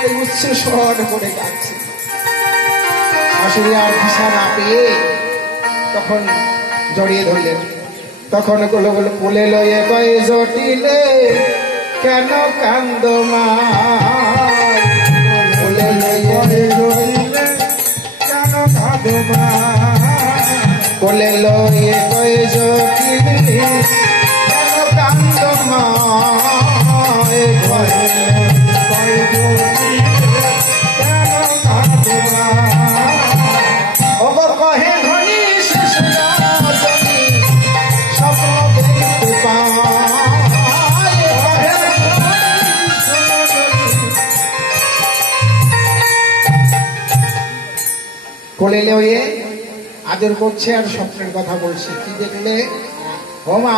আর উচ্চ স্বর করে গাচ্ছে। শাশুড়ি আর ভাষা না পেয়ে তখন জড়িয়ে ধরলেন। তখন গোলো গোলো কোলে লয়ে কয়ে জটিলে কেন কান্দ মা, কোলে লয়ে জটিলে কেন কান্দ মা, কোলে লয়ে কয়ে জটিলে কেন কান্দ মা, কোলে লয়ে আদর করছে আর স্বপ্নের কথা বলছে। কি দেখলে? ও মা,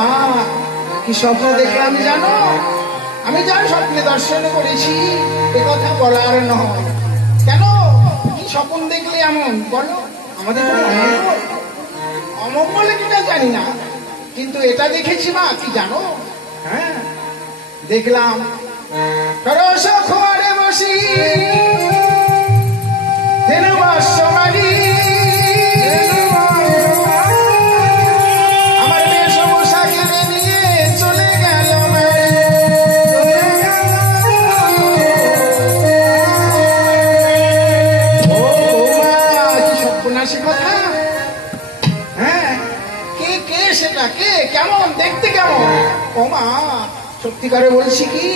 কি স্বপ্ন দেখলাম জানো? আমি যার স্বপ্নে দর্শন করেছি এ কথা বলার নয়। কেন, কি স্বপ্ন দেখলে এমন বলো? আমাদের কোনো অমঙ্গল, অমঙ্গলে কিনা জানি না, কিন্তু এটা দেখেছি মা, কি জানো? হ্যাঁ দেখলাম করস খোয়ারে বসি আমার বেশভূষা কিনে নিয়ে চলে গেল। কি সর্বনাশী কথা! হ্যাঁ, কে কে সেটা? কে? কেমন দেখতে? কেমন? ও মা, সত্যিকারে বলছি কি,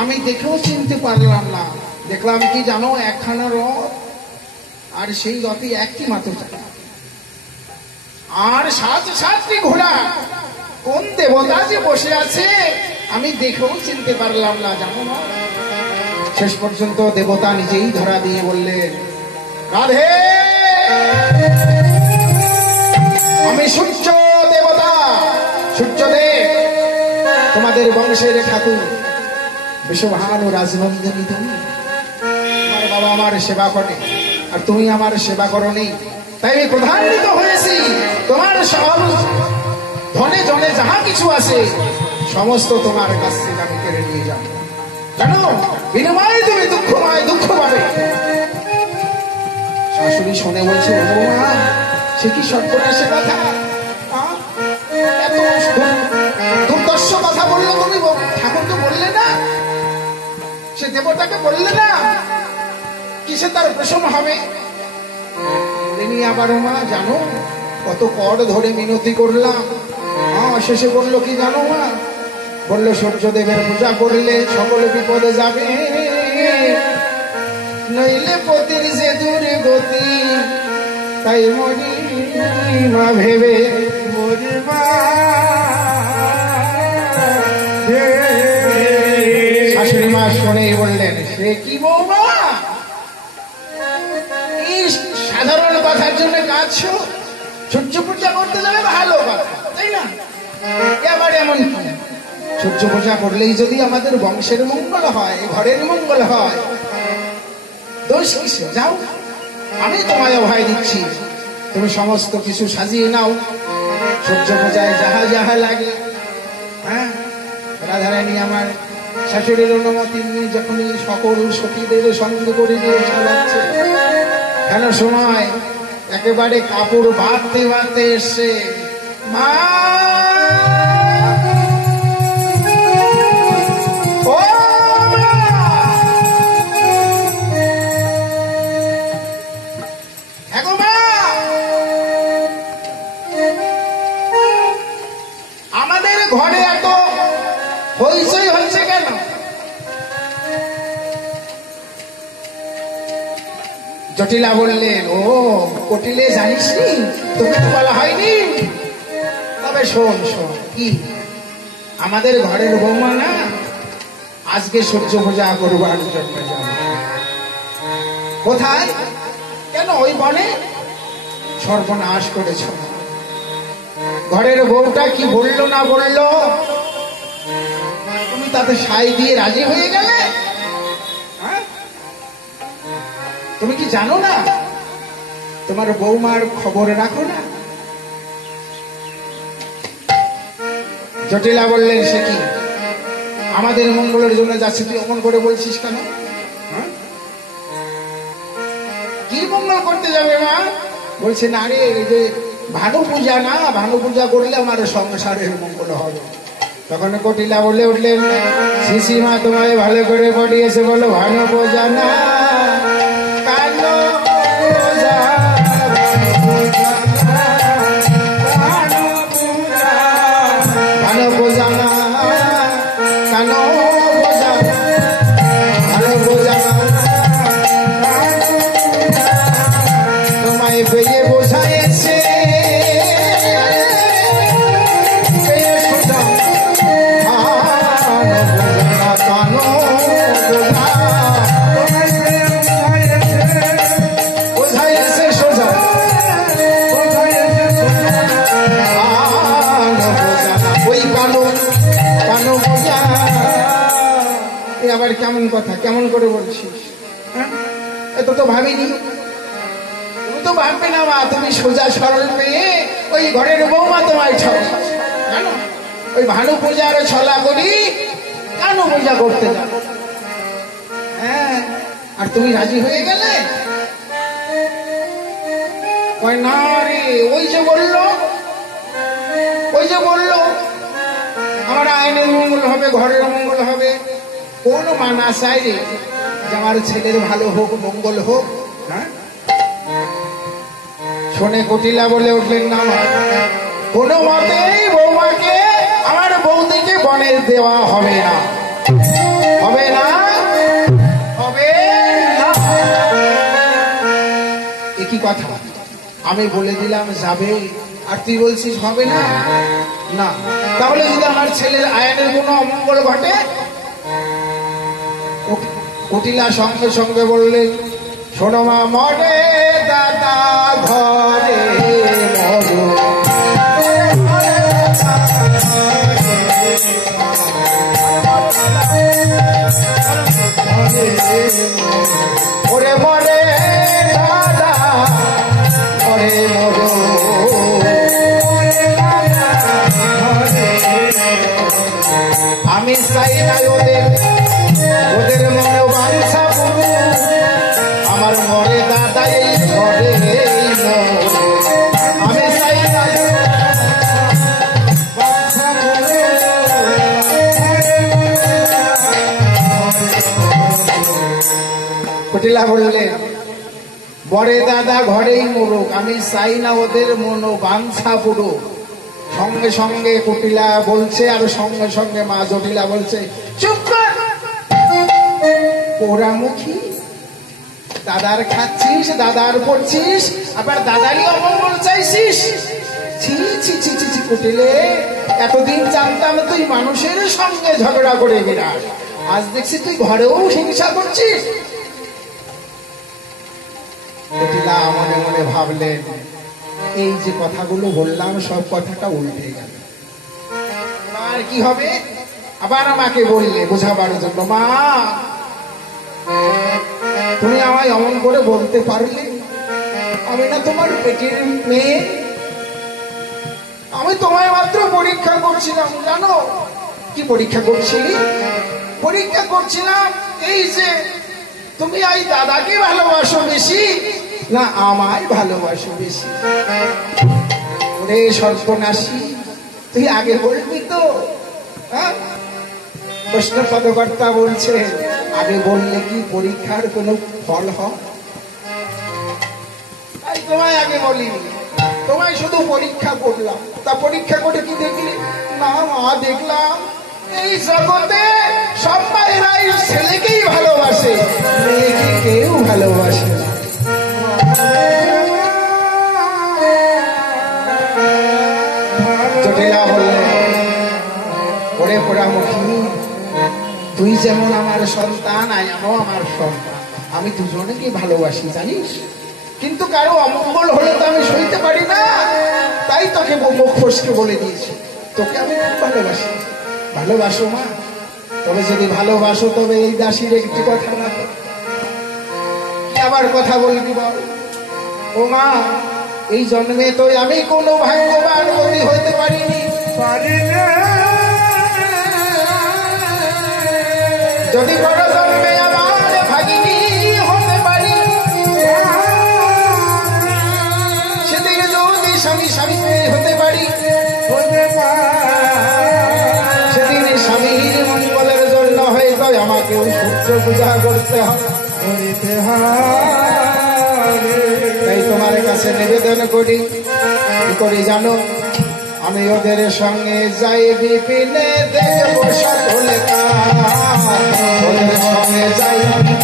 আমি দেখেও চিনতে পারলাম না। দেখলাম কি জানো, একখানা রথ, আর সেই রথে একটি মাত্র চাকা, আর 7-7টি ঘোড়া। কোন দেবতা যে বসে আছে আমি দেখেও চিনতে পারলাম না, জানো না। শেষ পর্যন্ত দেবতা নিজেই ধরা দিয়ে বললেন, রাধে, আমি সূর্য দেবতা, সূর্যদেব, তোমাদের বংশের ঠাকুর, বিশ্বভানু রাজনন্দিনী তুমি। তোমার বাবা আমার সেবা করে আর তুমি আমার সেবা করনি, তাই আমি ক্রধান্বিত হয়েছি। তোমার সব ধনে জনে যাহা কিছু আছে সমস্ত তোমার কাছ থেকে আমি কেড়ে নিয়ে যাব, জানো? বিনিময়ে তুমি দুঃখময় দুঃখ পাবে। শাশুড়ি শুনে বলছে, ও মা, সে কি সর্বনাশী কথা! এত দুর্দর্শ কথা বললো তুমি, ঠাকুরকে বললে না, সে দেবতাকে বললে না, কিসে তার প্রশম হবে? আবার মা, জানো কত কর ধরে মিনতি করলাম, শেষে বললো কি জানো মা? বললো সূর্যদেবের পূজা করলে সকলে বিপদে যাবে, নইলে পতির যে দূরে গতি, তাই মরি মা ভেবে মরি মা। শাশুড়ি মা শুনেই বললেন, সে কি বৌমা, সাধারণ কথার জন্য কাঁদছো? সূর্য পূজা করতে যাবে, ভালো কথা, তাই না? এবার এমন কি, সূর্য পূজা করলেই যদি আমাদের বংশের মঙ্গল হয়, ঘরের মঙ্গল হয়, দোষ কিসে? যাও, আমি তোমায় অভয় দিচ্ছি, তুমি সমস্ত কিছু সাজিয়ে নাও, সূর্য পূজায় যাহা যাহা লাগে। হ্যাঁ, রাধারানী আমার শাশুড়ির অনুমতি নিয়ে যখন সকল সখীদের সঙ্গে করে নিয়ে চালাচ্ছে, কেন সময় একেবারে কাপড় বাঁধতে বাঁধতে এসছে, মা, ও মা, আমাদের ঘরে এত হইচই হচ্ছে কেন? জটিলা বললেন, ও কটিলে জানিস নি, তোকে তো বলা হয়নি। তবে শোন শোন, কি আমাদের ঘরের বৌমা না আজকে সূর্য পূজা করবার জন্য যাবে। কোথায়? কেন? ওই বনে। সর্বনাশ করেছ। ঘরের বউটা কি বললো না বললো, তুমি তাতে সাই দিয়ে রাজি হয়ে গেলে? তুমি কি জানো না? তোমার বৌমার খবর রাখো না? জটিলা বললেন, সে কি আমাদের মঙ্গলের জন্য যাচ্ছে, তুই অমন করে বলছিস কেন? কি মঙ্গল করতে যাবে মা? বলছে না রে, এই যে ভানু পূজা না, ভানু পূজা করলে আমার সংসারের মঙ্গল হবে। তখন কটিলা বলে উঠলেন, শিশিমা তোমায় ভালো করে পড়িয়েছে, বলো ভানু পূজা না, কালো পূজা, ভানু পূজা না, কালো পূজা, ভানু পূজা না, তোমায় পেয়ে বোঝাইছে আবার কেমন কথা, কেমন করে বলছিস? এত তো ভাবিনি। তুমি তো ভাববে না মা, তুমি সোজা সরল মেয়ে, ওই ঘরের বৌমা তোমায় ছলা জানো, ওই ভানু পূজার ছলা করি, কানু পূজা করতে যাবো। হ্যাঁ, আর তুমি রাজি হয়ে গেলে? না রে, ওই যে বললো আমার আইনের মঙ্গল হবে, ঘরের মঙ্গল হবে, কোন মানা চাই রে যে আমার ছেলের ভালো হোক, মঙ্গল হোক? হ্যাঁ, শোনে কটিলা বলে উঠলেন, না কোনো মতেই বৌমাকে, আমার বৌদিকে বনে দেওয়া হবে না, হবে না, হবে না। একই কথা আমি বলে দিলাম যাবে, আর তুই বলছিস হবে না? না, তাহলে যদি আমার ছেলের আয়নের কোনো অমঙ্গল ঘটে? কটিলা সঙ্গে সঙ্গে বললেন, শোনো মা, মরে দাদা ঘরে মরো, ওরে মরে দাদা ঘরে মরো, আমি চাই না ওদের মনে বাঞ্ছা পুরু, আমার মরে দাদা এই ঘরে, আমি চাই না বাঞ্ছা কটিলা বললেন, বরে দাদা ঘরেই মরুক, আমি চাই না ওদের মনো বাঞ্ছা পুরুক। সঙ্গে সঙ্গে কটিলা বলছে, আর সঙ্গে সঙ্গে মা জটিলা বলছে, চুপ কর পোড়ামুখী, দাদার খাচ্ছিস, দাদার পড়ছিস, আবার দাদারই অমঙ্গল চাইছিস? ছি ছি ছি ছি ছি কটিলে, এতদিন জানতাম তুই মানুষের সঙ্গে ঝগড়া করে বিরাট, আজ দেখছি তুই ঘরেও হিংসা করছিস। কটিলা মনে মনে ভাবলেন, এই যে কথাগুলো বললাম সব কথাটা উল্টে গেল, আর কি হবে? আবার আমাকে বললে বোঝাবার জন্য, মা তুমি আমায় অমন করে বলতে পারলে? আমি না তোমার পেটের মেয়ে, আমি তোমায় মাত্র পরীক্ষা করছিলাম। জানো কি পরীক্ষা করছিলি? পরীক্ষা করছিলাম এই যে তুমি এই দাদাকে ভালোবাসো বেশি না আমায় ভালোবাসো বেশি। ওরে সর্বনাশী, তুই আগে বলবি তো? প্রশ্ন পদকর্তা বলছে, আগে বললে কি পরীক্ষার কোনো ফল হয়? তাই তোমায় আগে বলিনি, তোমায় শুধু পরীক্ষা করলাম। তা পরীক্ষা করে কি দেখলি? না মা, দেখলাম এই জগতে সব মায়েরাই ছেলেকেই ভালোবাসে, মেয়েকে কেউ ভালোবাসে না। জটিলা বললেন, ওরে পোড়ামুখী, তুই যেমন আমার সন্তান, আয়ামও আমার সন্তান, আমি দুজনেকে ভালোবাসি জানিস, কিন্তু কারো অমঙ্গল হলে তো আমি সইতে পারি না, তাই তোকে মুখ ফসকে বলে দিয়েছি, তোকে আমি খুব ভালোবাসি। ভালোবাসো মা? তবে যদি ভালোবাসো তবে এই দাসীর একটি কথা না, কি আবার কথা বলবি বল? ও মা, এই জন্মে তো আমি কোনো ভাগ্যবান হইতে পারিনি, যদি বড় জন্মে আমার ভাগিনী হতে পারি, পূজা করতে হবে। তাই তোমার কাছে নিবেদন করি, কি করি জানো? আমি ওদের সঙ্গে যাই বিপিনে দেখব সকল কাজ, ওদের সঙ্গে যাই আমি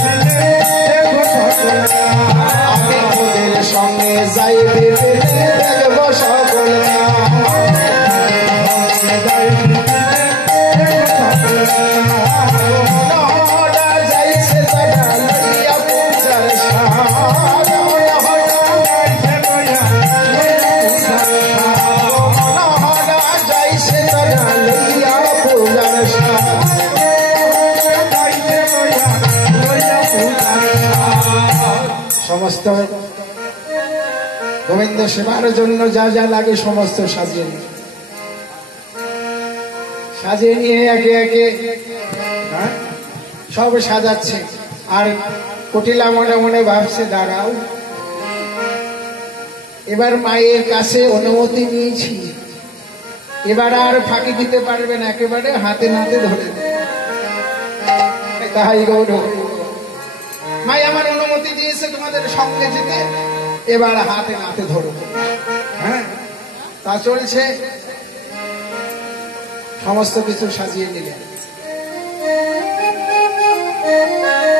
ওদের সঙ্গে যাই বিপিনে দেখব সকল যাইছে পূজার সমস্ত গোবিন্দ সেবার জন্য যা যা লাগে সমস্ত সাজিয়ে নিয়ে একে একে সব সাজাচ্ছে। আর কটিলা মনে মনে ভাবছে দাঁড়াও, এবার মায়ের কাছে অনুমতি নিয়েছি, এবার আর ফাঁকি দিতে পারবে না, একেবারে হাতে নাতে ধরে তাই গৌর মাই আমার অনুমতি দিয়েছে তোমাদের সঙ্গে যেতে, এবার হাতে নাতে ধরো। হ্যাঁ, তা চলছে, সমস্ত কিছু সাজিয়ে নিলেন।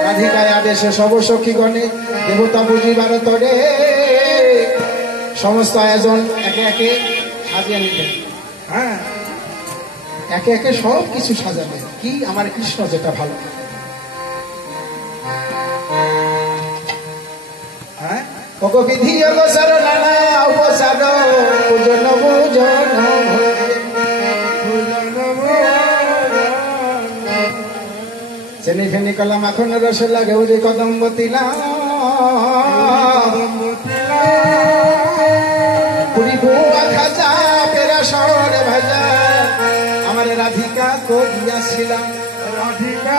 রাধিকায় আদেশে সব সখীগণে দেবতা বুঝিবার তরে সমস্ত আয়োজন একে একে সাজিয়ে নিলেন। হ্যাঁ, একে একে সব কিছু সাজাবেন। কি আমার কৃষ্ণ যেটা ভালো। হ্যাঁ, বিধি অবসর নানা অবসর পূজন বুঝন চেনি ফেনি কলা মাখন রসলা গৌরী কদম্ব তিলা পুরি বুয়া খাজা পেরা সর ভাজা আমার রাধিকা করিয়াছিলাম, রাধিকা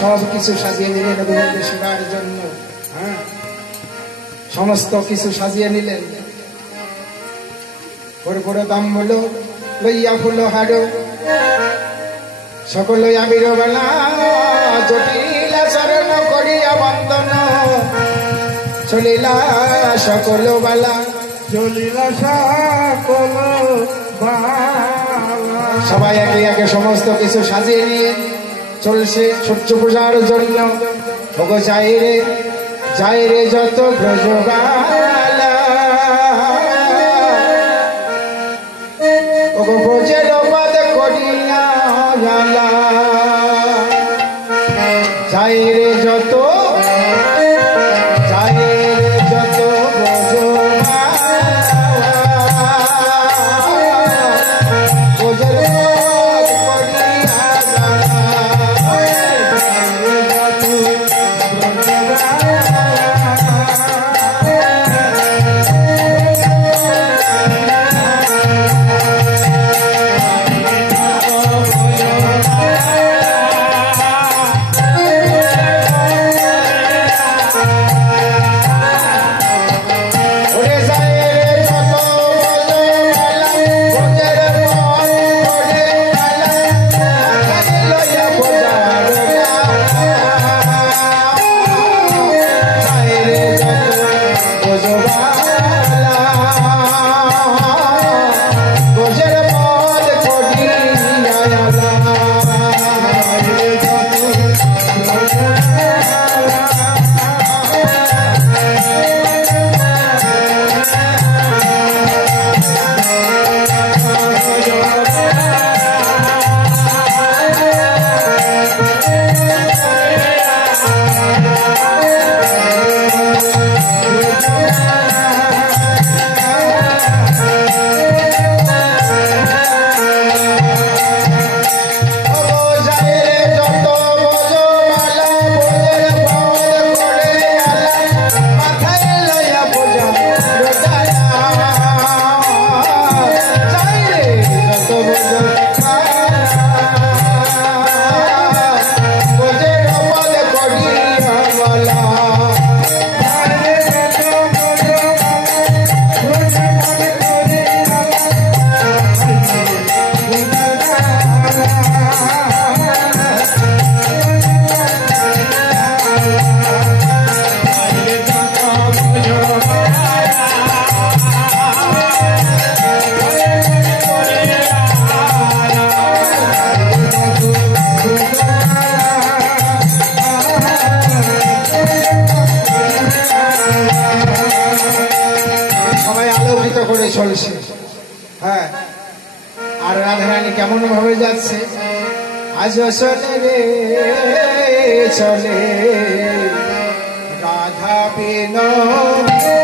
সব কিছু সাজিয়ে নিলেন গোবিন্দ সেবার জন্য। হ্যাঁ, সমস্ত কিছু সাজিয়ে নিলেন। বড় দাম বলো লইয়া ফুল হাড়ো সকল আবির বেলা জটিলা চরণ করিয়া বন্দন চলিলা সকল বালা, চলিলা সকল সবাই একে একে সমস্ত কিছু সাজিয়ে নিয়ে চলছে সূর্য পূজার জন্য। ওগো যাই রে যত ব্রজবালা, ওগো ব্রজের বাদ করিয়া গালা, যাই রে যত আজ চলে রে চলে রাধা বিনোদে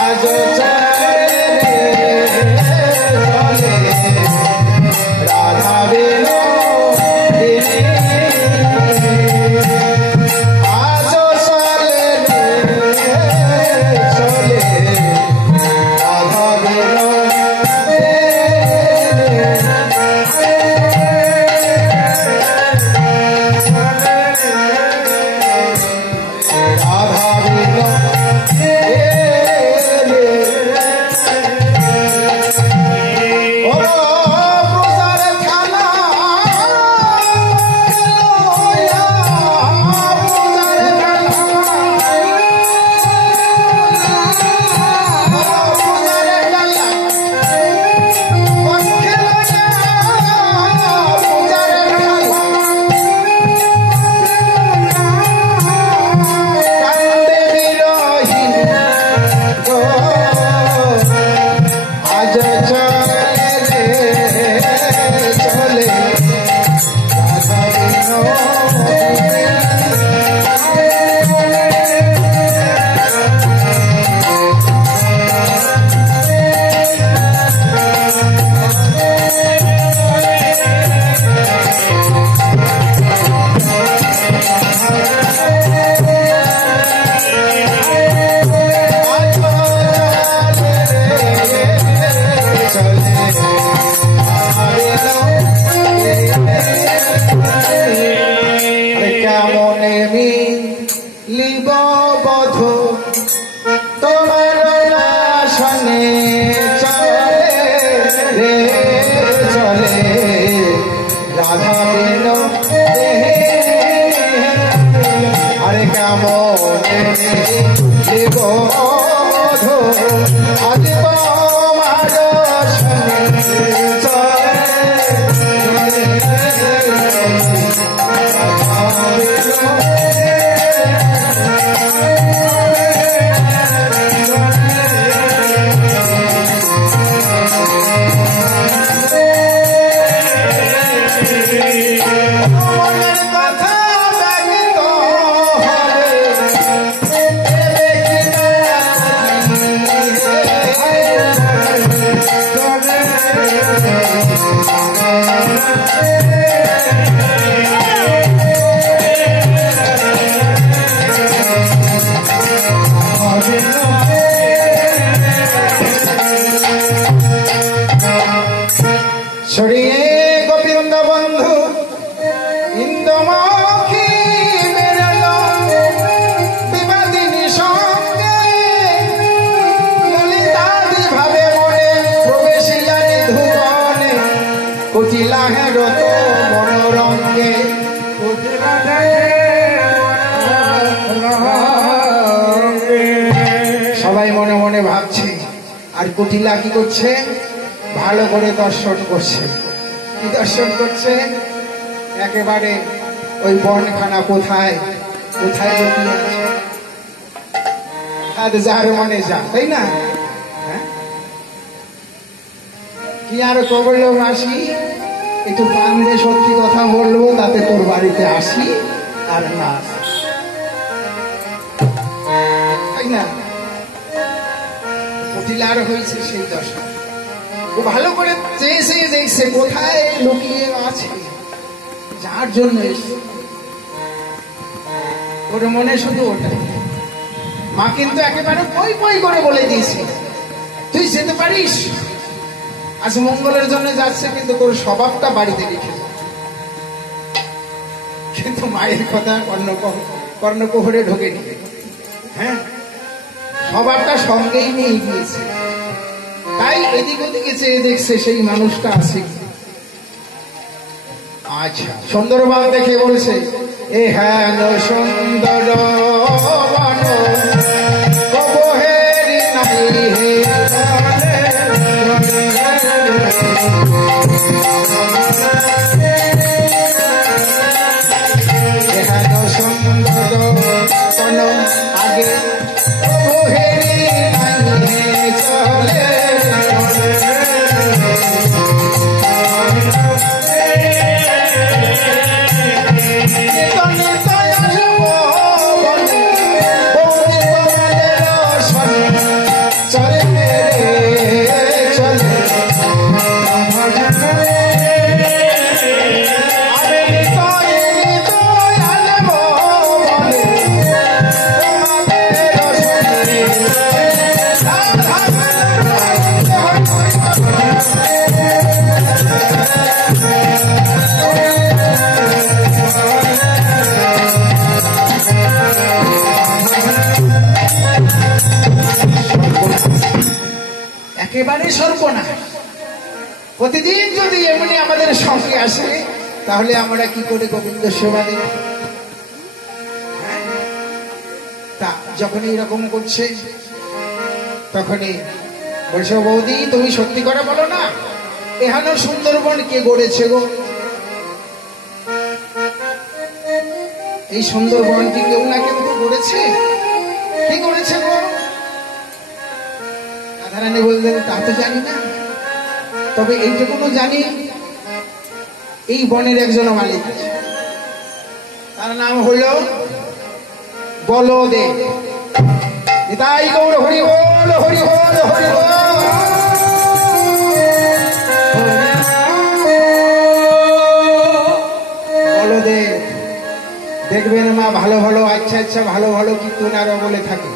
আজ চলে রে চলে রাধা বিনোদে আজ চলে রে চলে রাধা বিনোদে সবাই মনে মনে ভাবছে আর কুটিলা কি করছে ভালো করে দর্শন করছে কি দর্শন করছে একেবারে ওই বনখানা কোথায় কোথায় লুকিয়ে আছে যার মনে যা তাই না কি আর করবো মাসি একটু কান দিয়ে সত্যি কথা বলবো তাতে তোর বাড়িতে আসি আর না তাই না কুটিলার হয়েছে সেই দশা ও ভালো করে চেয়েছে দেখছে কোথায় লুকিয়ে আছে যার জন্য ওর মনে শুধু ওটাই মা কিন্তু একেবারে কই কই করে বলে দিয়েছে তুই যেতে পারিস আজ মঙ্গলের জন্য যাচ্ছে কিন্তু তোর স্বভাবটা বাড়িতে রেখে কিন্তু মায়ের কথা কর্ণকুহরে ঢোকে নিয়ে হ্যাঁ স্বভাবটা সঙ্গেই নিয়ে গিয়েছে তাই এদিক ওদিকে চেয়ে দেখছে সেই মানুষটা আছে আচ্ছা সুন্দরবন দেখে বলছে এ হেন সুন্দর বন কবহেরি নাই হে হেন সুন্দর বন আগে কবহেরি নাই হে চলে আরে সর্বনাশ, প্রতিদিন যদি এমনি আমাদের সঙ্গে আসে তাহলে আমরা কি করে গোবিন্দ সেবা দেব? তা যখন এইরকম করছে তখনই বলছে, বৌদি তুমি সত্যি করে বলো না, এখানে সুন্দরবন কে গড়েছে গো? এই সুন্দরবন কি কেউ না কেউ তো গড়েছে? কি করেছে গো? রাধারানী বললেন, তা তো জানি না, তবে এইটুকুনো জানি, এই বনের একজন মালিক আছে, তার নাম হলো বলদেব। নিতাই গৌর হরি বল, হরি বল, হরি বল। বলদেব দেখবেন মা ভালো ভালো আচ্ছা আচ্ছা ভালো ভালো কীর্তন আরো বলে থাকে,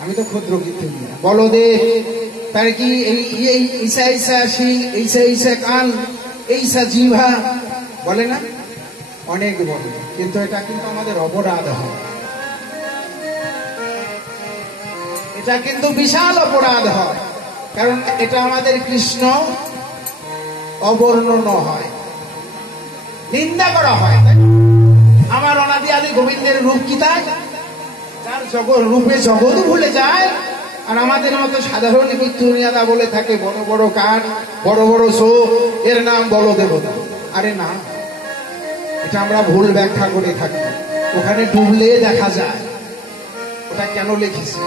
আমি তো ক্ষুদ্র কীর্তন। বলদেব তার কি এই ঈশা ঈশা শিং, ঈশা ঈশা কান, এইসা জিভা বলে না, অনেক বলে, কিন্তু এটা কিন্তু আমাদের অপরাধ হয়, এটা কিন্তু বিশাল অপরাধ হয়, কারণ এটা আমাদের কৃষ্ণ অবর্ণন হয়, নিন্দা করা হয়। আমার অনাদি আদি গোবিন্দের রূপ কি তাই? যার রূপে জগৎ ভুলে যায়, আর আমাদের মতো সাধারণ কীর্তনিয়াদা বলে থাকে বড় বড় কান, বড় বড় চোখ, এর নাম বলদেবতা। আরে না, এটা আমরা ভুল ব্যাখ্যা করে থাকি, ওখানে ডুবলে দেখা যায় ওটা কেন লিখেছে।